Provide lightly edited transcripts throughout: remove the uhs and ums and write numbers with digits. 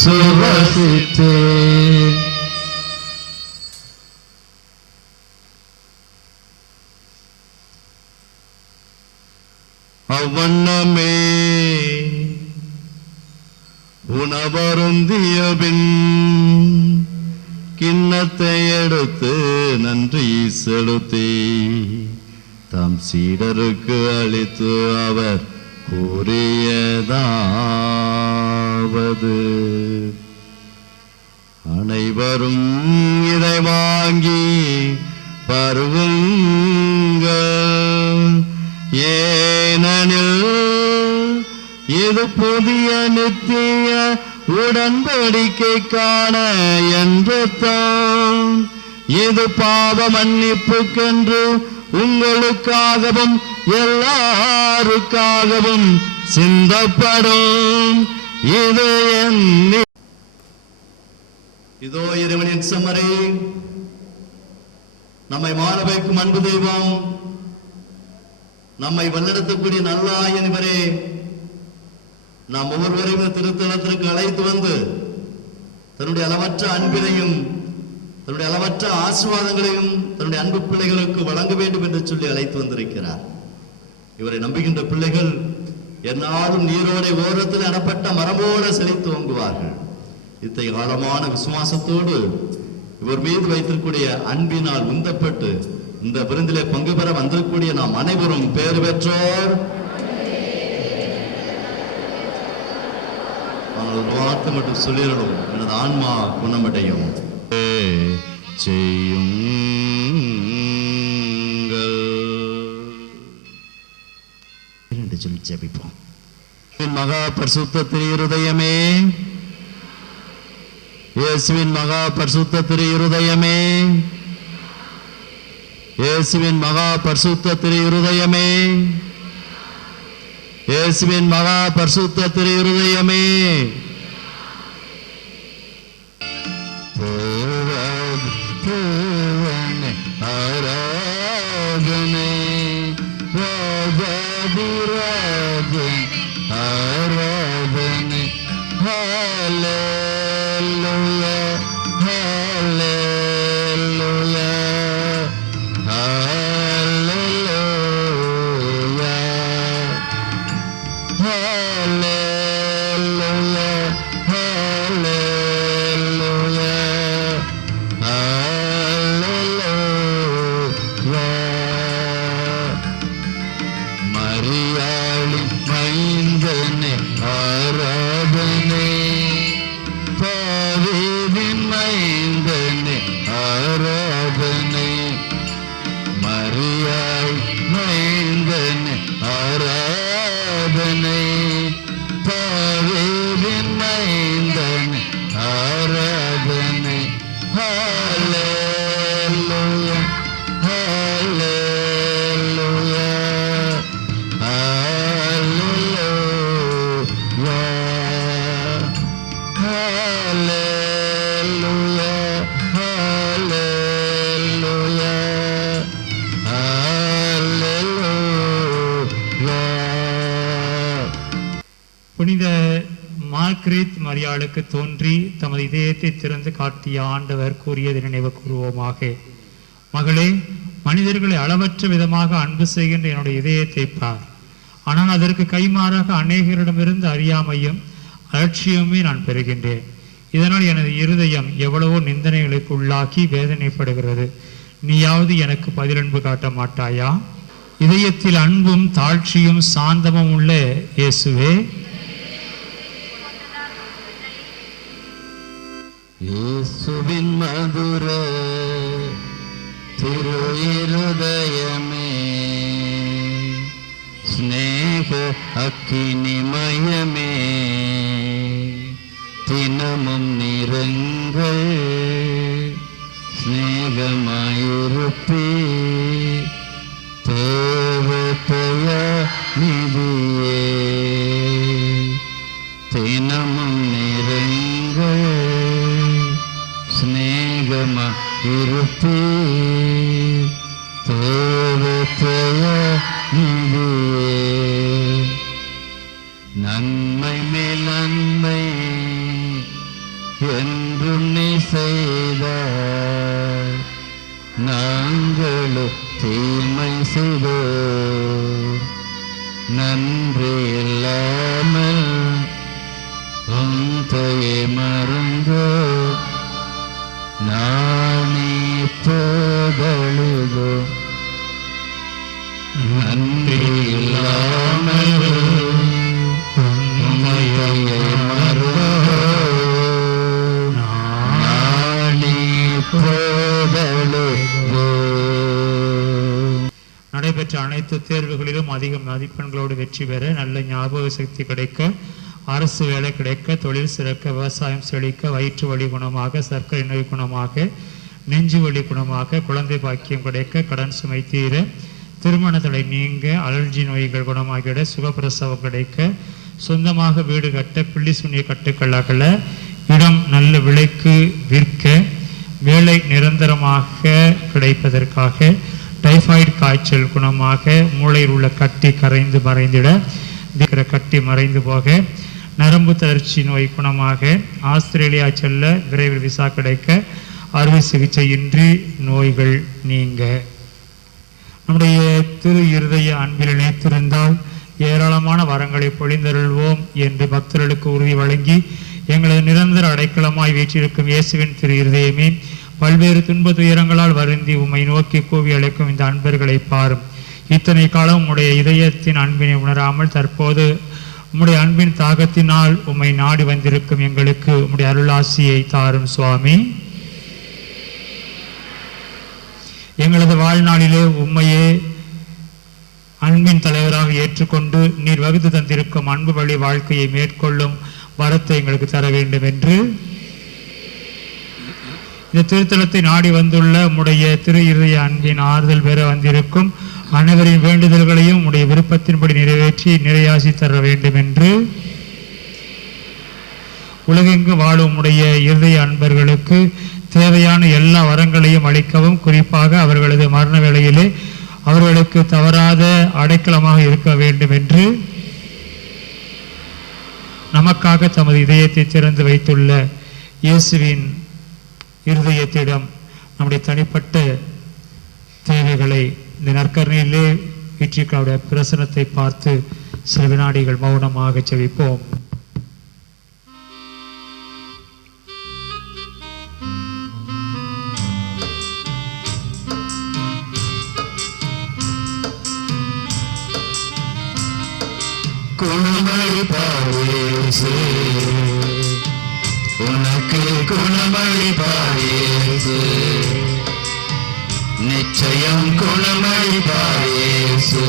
சுவாசித்தேன். அவ்வண்ணமே உணவருந்திய பின் கிண்ணத்தை எடுத்து நன்றி செலுத்தி தம் சீடருக்கு அளித்து அவர் கூறியதாவது, அனைவரும் இதை வாங்கி பருகுங்கள், ஏனெனில் இது புதிய நித்திய உடன்படிக்கைக்கான என்றும் இது பாவ மன்னிப்புக்கென்று உங்களுக்காகவும் எல்லாருக்காகவும் சிந்தப்படும். இது இதோ இறைவனின் செம்மறி, நம்மை வாழ வைக்கும் அன்பு தெய்வம், நம்மை வழிநடத்தக்கூடிய நல்ல ஆயனிவரே, நாம் ஒவ்வொருவரையும் திருத்தலத்திற்கு அழைத்து வந்து தன்னுடைய அளவற்ற அன்பினையும் தன்னுடைய அளவற்ற ஆசீர்வாதங்களையும் தன்னுடைய அன்பு பிள்ளைகளுக்கு வழங்க வேண்டும் என்று சொல்லி அழைத்து வந்திருக்கிறார். இவரை நம்புகின்ற பிள்ளைகள் எந்நாளும் நீரோடை ஓரத்தில் நடப்பட்ட மரபோட செழித்து ஓங்குவார்கள். இத்தகைய ஆழமான விசுவாசத்தோடு இவர் மீது வைத்திருக்கூடிய அன்பினால் உந்தப்பட்டு இந்த விருந்திலே பங்கு பெற வந்திருக்கூடிய நாம் அனைவரும் பேறு பெற்றோர். வார்த்தை மட்டும் சொல்லிடணும், எனது ஆன்மா குணமடையும் செய்யுங்கள் என்று சொல்லி ஜெபிப்போம். மகா பரிசுத்த திரு இருதயமே, இயேசுவின் மகா பரிசுத்த திரு இருதயமே, இயேசுவின் மகா பரிசுத்த திரு இருதயமே, இயேசுவின் மகா பரிசுத்த திரு இருதயமே, புனித மார்கரெட் மரியாளுக்கு தோன்றி தமது இதயத்தை திறந்து காட்டிய ஆண்டவர் கூறியதை நினைவு கூறுவோமாக. மகளே, மனிதர்களை அளவற்ற விதமாக அன்பு செய்கின்ற என்னுடைய இதயத்தை பார். ஆனால் அதற்கு கைமாறாக அநேகரிடமிருந்து அறியாமையும் அலட்சியமே நான் பெறுகின்றேன். இதனால் எனது இருதயம் எவ்வளவோ நிந்தனைகளுக்கு உள்ளாக்கி வேதனைப்படுகிறது. நீயாவது எனக்கு பதிலன்பு காட்ட மாட்டாயா? இதயத்தில் அன்பும் தாழ்ச்சியும் சாந்தமும் உள்ள இயேசுவே, இயேசுவின் மதுர திரு இருதயமே, ஸ்நேக அக்கினிமயமே, தினமும் நிறங்கள் ஸ்நேகமாயிருப்பே, தேவதைய நிதியே, தினமும் நிறங்கள் ஸ்நேகமாயிருப்பே, தேவதைய நிதியே, நன்மை மேல் நன்மை உலகத்தையே மறந்தோ நானே போதழுதோ நன்றி இல்லாமல் உம்மையே மறந்தோ நானே போதழுதோ. நடைபெற்ற அனைத்து தேர்வுகளிலும் அதிக மதிப்பெண்களோடு வெற்றி பெற, நல்ல ஞாபக சக்தி கிடைக்க, அரசு வேலை கிடைக்க, தொழில் சிறக்க, விவசாயம் செழிக்க, வயிற்று வலி குணமாக, சர்க்கரை நோய் குணமாக, நெஞ்சு வலி குணமாக, குழந்தை பாக்கியம் கிடைக்க, கடன் சுமை தீர, திருமண தடை நீங்க, அலர்ஜி நோய்கள் குணமாகிவிட, சுகப்பிரசவம் கிடைக்க, சொந்தமாக வீடு கட்ட, பில்லி சுண்ணிய கட்டுக்கள் அகல, இடம் நல்ல விலைக்கு விற்க, வேலை நிரந்தரமாக கிடைப்பதற்காக, டைபாய்டு காய்ச்சல் குணமாக, மூளையில் உள்ள கட்டி கரைந்து மறைந்திட, கட்டி மறைந்து போக, நரம்பு தளர்ச்சி நோய் குணமாக, ஆஸ்திரேலியா செல்ல விரைவில் விசா கிடைக்க, அறுவை சிகிச்சையின்றி நோய்கள் நீங்க. நம்முடைய திரு இருதய அன்பில் நினைத்திருந்தால் ஏராளமான வரங்களை பொழிந்தருள்வோம் என்று பக்தர்களுக்கு உறுதி வழங்கி, எங்களது நிரந்தர அடைக்கலமாய் வீற்றிருக்கும் இயேசுவின் திரு இருதயமே, பல்வேறு துன்ப துயரங்களால் வருந்தி உம்மை நோக்கி கூவி அழைக்கும் இந்த அன்பர்களை பாரும். இத்தனை காலம் உம்முடைய இதயத்தின் அன்பினை உணராமல் தற்போது உம்முடைய அன்பின் தாகத்தினால் உம்மை நாடி வந்திருக்கும் எங்களுக்கு உம்முடைய அருளாசியை தாரும் சுவாமி. எங்களது வாழ்நாளிலே உம்மையே அன்பின் தலைவராக ஏற்றுக்கொண்டு நீர் வகுத்து தந்திருக்கும் அன்பு வழி வாழ்க்கையை மேற்கொள்ளும் வரத்தை எங்களுக்கு தர வேண்டும் என்று இந்த திருத்தலத்தை நாடி வந்துள்ள உம்முடைய திரு இருதய அன்பின் ஆறுதல் பெற வந்திருக்கும் அனைவரின் வேண்டுதல்களையும் உம்முடைய விருப்பத்தின்படி நிறைவேற்றி நிறையாசி தர வேண்டும் என்று உலகெங்கு வாழும் உம்முடைய இருதய அன்பர்களுக்கு தேவையான எல்லா வரங்களையும் அளிக்கவும், குறிப்பாக அவர்களது மரண வேளையிலே அவர்களுக்கு தவறாத அடைக்கலமாக இருக்க வேண்டும் என்று நமக்காக தமது இதயத்தை திறந்து வைத்துள்ள இயேசுவின் இருதயத்திடம் நம்முடைய தனிப்பட்ட தேவைகளை இந்த நற்கருணையிலே வீற்றிருக்கிற பிரசனத்தை பார்த்து சில வினாடிகள் மௌனமாக செவிப்போம். குணமளிப்பாரேசு உனக்கு குணமளிப்பாரேசு நிச்சயம் குணமளிப்பாரேசு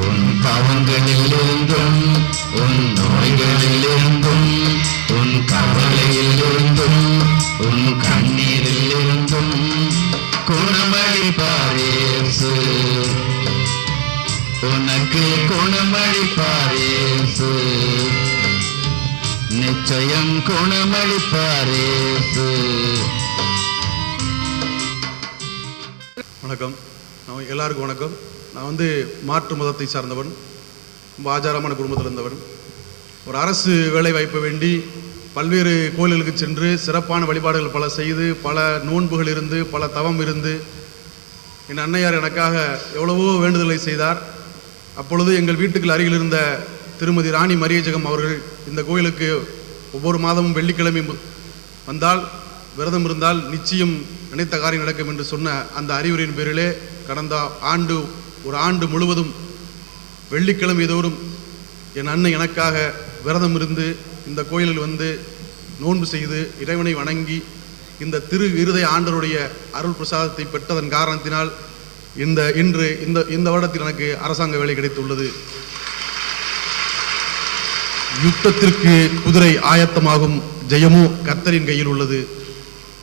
உன் பாவங்களிலிருந்தும் உன் நோய்களிலிருந்தும் உன் கவலையிலிருந்தும் உன் கண்ணீரிலிருந்தும் குணமளிப்பாரேசு உனக்கு குணமளிப்பாரேசு நிச்சயம் குணமளிப்பாரேசு. வணக்கம். எல்லாருக்கும் வணக்கம். நான் மாற்று மதத்தை சார்ந்தவன், ரொம்ப ஆச்சாரமான குடும்பத்தில் இருந்தவன். ஒரு அரசு வேலை வாய்ப்பை வேண்டி பல்வேறு கோயில்களுக்கு சென்று சிறப்பான வழிபாடுகள் பல செய்து, பல நோன்புகள் இருந்து, பல தவம் இருந்து, என் அன்னையார் எனக்காக எவ்வளவோ வேண்டுதலை செய்தார். அப்பொழுது எங்கள் வீட்டுக்கு அருகில் இருந்த திருமதி ராணி மரியஜகம் அவர்கள் இந்த கோயிலுக்கு ஒவ்வொரு மாதமும் வெள்ளிக்கிழமை வந்தால், விரதம் இருந்தால் நிச்சயம் நினைத்த காரியம் நடக்கும் என்று சொன்ன அந்த அறிவுரையின் பேரிலே கடந்த ஆண்டு ஒரு ஆண்டு முழுவதும் வெள்ளிக்கிழமை தோறும் என் அன்னை எனக்காக விரதம் இருந்து இந்த கோயிலில் நோன்பு செய்து இறைவனை வணங்கி இந்த திரு இருதய ஆண்டருடைய அருள் பிரசாதத்தை பெற்றதன் காரணத்தினால் இன்று இந்த வருடத்தில் எனக்கு அரசாங்க வேலை கிடைத்துள்ளது. யுத்தத்திற்கு குதிரை ஆயத்தமாகும், ஜெயமோ கர்த்தரின் கையில் உள்ளது.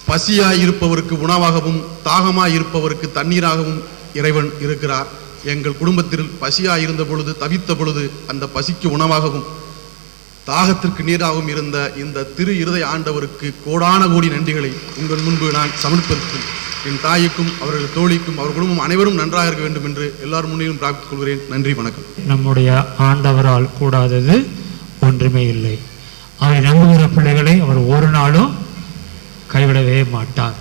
பசியாயிருப்பவருக்கு உணவாகவும் தாகமாயிருப்பவருக்கு தண்ணீராகவும் இறைவன் இருக்கிறார். எங்கள் குடும்பத்தில் பசியாயிருந்த பொழுது, தவித்த பொழுது அந்த பசிக்கு உணவாகவும் தாகத்திற்கு நீராகவும் இருந்த இந்த திரு இருதய ஆண்டவருக்கு கோடான கோடி நன்றிகளை உங்கள் முன்பு நான் சமர்ப்பிக்கிறேன். என் தாய்க்கும் அவர்கள் தோழிக்கும் அவர் குடும்பம் அனைவரும் நன்றாக இருக்க வேண்டும் என்று எல்லாரும் முன்னிலும் பிரார்த்தித்துக் கொள்கிறேன். நன்றி, வணக்கம். நம்முடைய ஆண்டவரால் கூடாதது ஒன்றுமே இல்லை. அவரை நம்புகிற பிள்ளைகளை அவர் ஒரு நாளும் கைவிடவே மாட்டார்.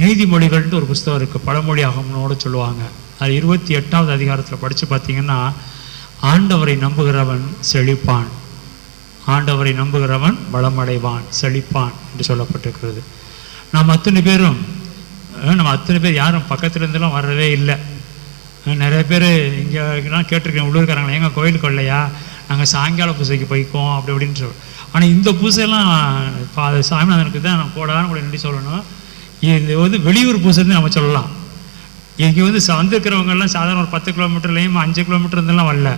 நீதிமொழிகள்னு ஒரு புஸ்தகம் இருக்குது, பழமொழி அகம்னோடு சொல்லுவாங்க. அது 28வது அதிகாரத்தில் படித்து பார்த்தீங்கன்னா, ஆண்டவரை நம்புகிறவன் செழிப்பான், ஆண்டவரை நம்புகிறவன் பலமடைவான், செழிப்பான் என்று சொல்லப்பட்டிருக்கிறது. நம்ம அத்தனை பேர் யாரும் பக்கத்துல இருந்தெல்லாம் வரவே இல்லை. நிறைய பேர் இங்கெல்லாம் கேட்டிருக்கேன், உள்ளூர்காரங்களா, எங்கள் கோயிலுக்கு இல்லையா, நாங்கள் சாயங்கால பூசைக்கு போய்க்கோம் அப்படி அப்படின்னு சொல்லி. ஆனால் இந்த பூசையெல்லாம் சாமிநாதனுக்கு தான் நான் போடான்னு கூட நின்று சொல்லணும். இது வெளியூர் பூசைன்னு நம்ம சொல்லலாம். இங்கே வந்திருக்கிறவங்கெல்லாம் சாதாரண ஒரு 10 கிலோமீட்டர்லேயும் 5 கிலோமீட்டர் இருந்தெல்லாம் வரல.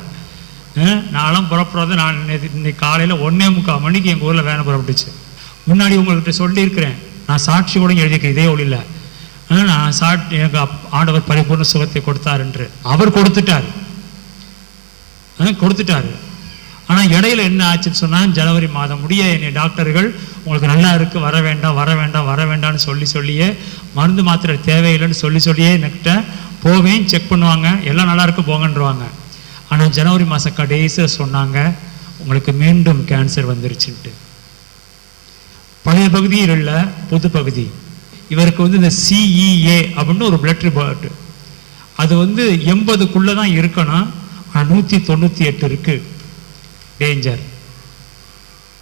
நான்லாம் புறப்படுறது, நான் இன்னைக்கு காலையில் 1:45 மணிக்கு எங்கள் ஊரில் வேலை புறப்பட்டுச்சு. முன்னாடி உங்கள்கிட்ட சொல்லியிருக்கிறேன், நான் சாட்சி கூட எழுதியிருக்கேன் இதே ஒளியில். நான் சாட்சி, எனக்கு ஆண்டவர் பரிபூர்ண சுகத்தை கொடுத்தார் என்று. அவர் கொடுத்துட்டார். ஆனால் இடையில என்ன ஆச்சுன்னு சொன்னால், ஜனவரி மாதம் முடிய என்னை டாக்டர்கள் உங்களுக்கு நல்லா இருக்கு, வர வேண்டாம்னு சொல்லியே, மருந்து மாத்திரை தேவையில்லைன்னு சொல்லியே என்கிட்ட போவேன், செக் பண்ணுவாங்க, எல்லாம் நல்லா இருக்கு போங்கன்றவாங்க. ஆனால் ஜனவரி மாதம் கடைசியில் சொன்னாங்க, உங்களுக்கு மீண்டும் கேன்சர் வந்துருச்சுன்ட்டு. பழைய பகுதியில் இல்லை, புது பகுதி. இவருக்கு இந்த CEA அப்படின்னு ஒரு பிளட் ரிப்போர்ட், அது 80க்குள்ளே தான் இருக்கணும். ஆனால் 198 இருக்கு, டேஞ்சர்.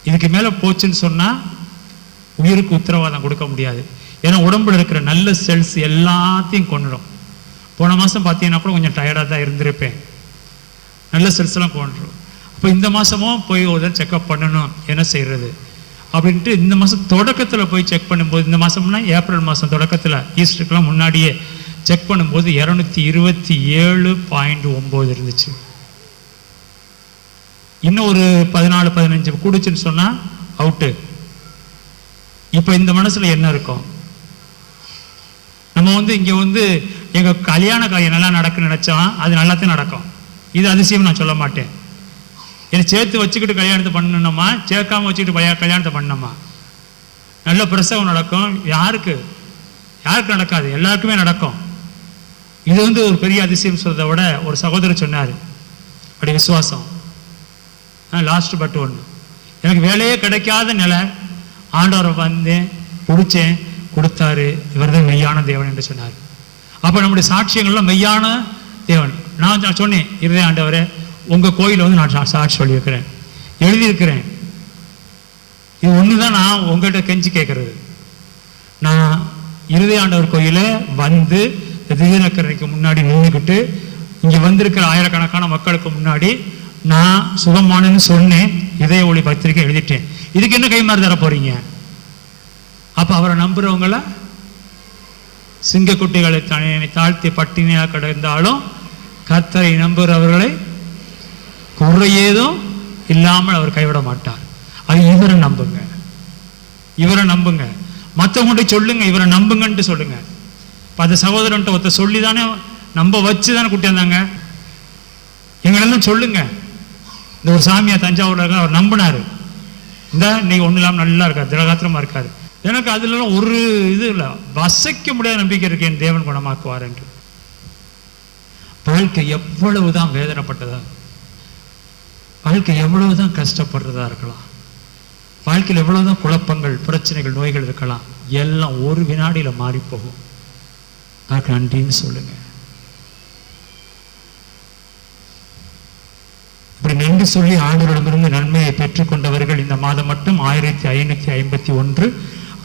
இதுக்கு மேலே போச்சுன்னு சொன்னால் உயிருக்கு உத்தரவாதம் கொடுக்க முடியாது. ஏன்னா உடம்புல இருக்கிற நல்ல செல்ஸ் எல்லாத்தையும் கொண்டுடும். போன மாதம் பார்த்தீங்கன்னா கூட கொஞ்சம் டயர்டாக தான் இருந்திருப்பேன், நல்ல செல்ஸ் எல்லாம் கொண்டுடும். அப்போ இந்த மாதமும் போய் ஒரு செக்அப் பண்ணணும், என்ன செய்கிறது அப்படின்ட்டு இந்த மாதம் தொடக்கத்தில் போய் செக் பண்ணும்போது, இந்த மாதம்னா ஏப்ரல் மாதம் தொடக்கத்தில் ஈஸ்டருக்கெல்லாம் முன்னாடியே செக் பண்ணும்போது 227.9 இருந்துச்சு. இன்னும் ஒரு 14-15 கூடுச்சுன்னு சொன்னால் அவுட்டு. இப்போ இந்த மனசில் என்ன இருக்கும்? நம்ம இங்கே எங்கள் கல்யாண காரியம் நல்லா நடக்குன்னு நினச்சோம், அது நல்லாத்தையும் நடக்கும். இது அதிசயம் நான் சொல்ல மாட்டேன். என்னை சேர்த்து வச்சுக்கிட்டு கல்யாணத்தை பண்ணணுமா, சேர்க்காம வச்சுக்கிட்டு கல்யாணத்தை பண்ணணுமா? நல்ல பிரசவம் நடக்கும். யாருக்கு நடக்காது? எல்லாருக்குமே நடக்கும். இது ஒரு பெரிய அதிசயம் சொல்றதை விட, ஒரு சகோதரர் சொன்னார், அப்படி விசுவாசம். லாஸ்ட் பட் ஒன்று, எனக்கு வேலையே கிடைக்காத நிலை, ஆண்டவரை வந்தேன், பிடிச்சேன், கொடுத்தாரு. இவர் தான் மெய்யான தேவன் என்று சொன்னார். அப்போ நம்முடைய சாட்சியங்கள்லாம் மெய்யான தேவன். நான் சொன்னேன், இருதய ஆண்டவரே, உங்கள் கோயிலில் நான் சாட்சி சொல்லியிருக்கிறேன், எழுதியிருக்கிறேன். இது ஒன்று தான் நான் உங்கள்கிட்ட கெஞ்சி கேட்கறது. நான் இருதய ஆண்டவர் கோயிலை திவ்யநக்கரைக்கு முன்னாடி நின்றுக்கிட்டு, இங்கே வந்திருக்கிற ஆயிரக்கணக்கான மக்களுக்கு முன்னாடி நான் சுகமானன்னு சொன்னேன், இதய ஒளி பத்திரிக்கை எழுதிட்டேன். இதுக்கு என்ன கைமாறு தர போறீங்க? அப்போ அவரை நம்புறவங்கள, சிங்கக்குட்டிகளை தாழ்த்தி பட்டினியாக கிடந்தாலும் கர்த்தரை நம்புகிறவர்களை குறையேதும் இல்லாமல் அவர் கைவிட மாட்டார். அது இவரை நம்புங்க. மற்றவங்கள்ட்ட சொல்லுங்க, இவரை நம்புங்கன்ட்டு சொல்லுங்க. இப்போ அந்த சகோதரன்ட்ட ஒருத்தர் சொல்லி தானே நம்ப வச்சு தானே கூட்டியாந்தாங்க. எங்களெல்லாம் சொல்லுங்க, இந்த ஒரு சாமியா தஞ்சாவூர்ல இருக்க, அவர் நம்பினாரு, இந்த இன்னைக்கு ஒன்றும் இல்லாமல் நல்லா இருக்காரு, திரகாத்திரமா இருக்காரு. எனக்கு அதுலலாம் ஒரு இது இல்லை, வசைக்க முடியாத நம்பிக்கை இருக்கு, என் தேவன் குணமாக்குவார் என்று. வாழ்க்கை எவ்வளவுதான் வேதனைப்பட்டதா, வாழ்க்கை எவ்வளவுதான் கஷ்டப்படுறதா இருக்கலாம், வாழ்க்கையில் எவ்வளவுதான் குழப்பங்கள், பிரச்சனைகள், நோய்கள் இருக்கலாம், எல்லாம் ஒரு வினாடியில மாறி போகும். அதுக்கு நன்றின்னு சொல்லுங்க. இப்படி நன்றி சொல்லி ஆண்டவரிடமிருந்து நன்மையை பெற்றுக்கொண்டவர்கள் இந்த மாதம் மட்டும் 1551.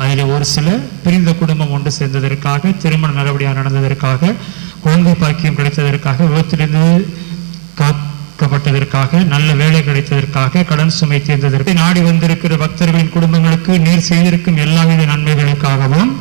அதில் ஒரு சில பிரிந்த குடும்பம் ஒன்று சேர்ந்ததற்காக, திருமண நல்லபடியாக நடந்ததற்காக, குழந்தை பாக்கியம் கிடைத்ததற்காக, விபத்திலிருந்து காக்கப்பட்டதற்காக, நல்ல வேலை கிடைத்ததற்காக, கடன் சுமை தீர்ந்ததற்கு, நாடி வந்திருக்கிற பக்தர்களின் குடும்பங்களுக்கு நீர் செய்திருக்கும் எல்லாவித நன்மைகளுக்காகவும்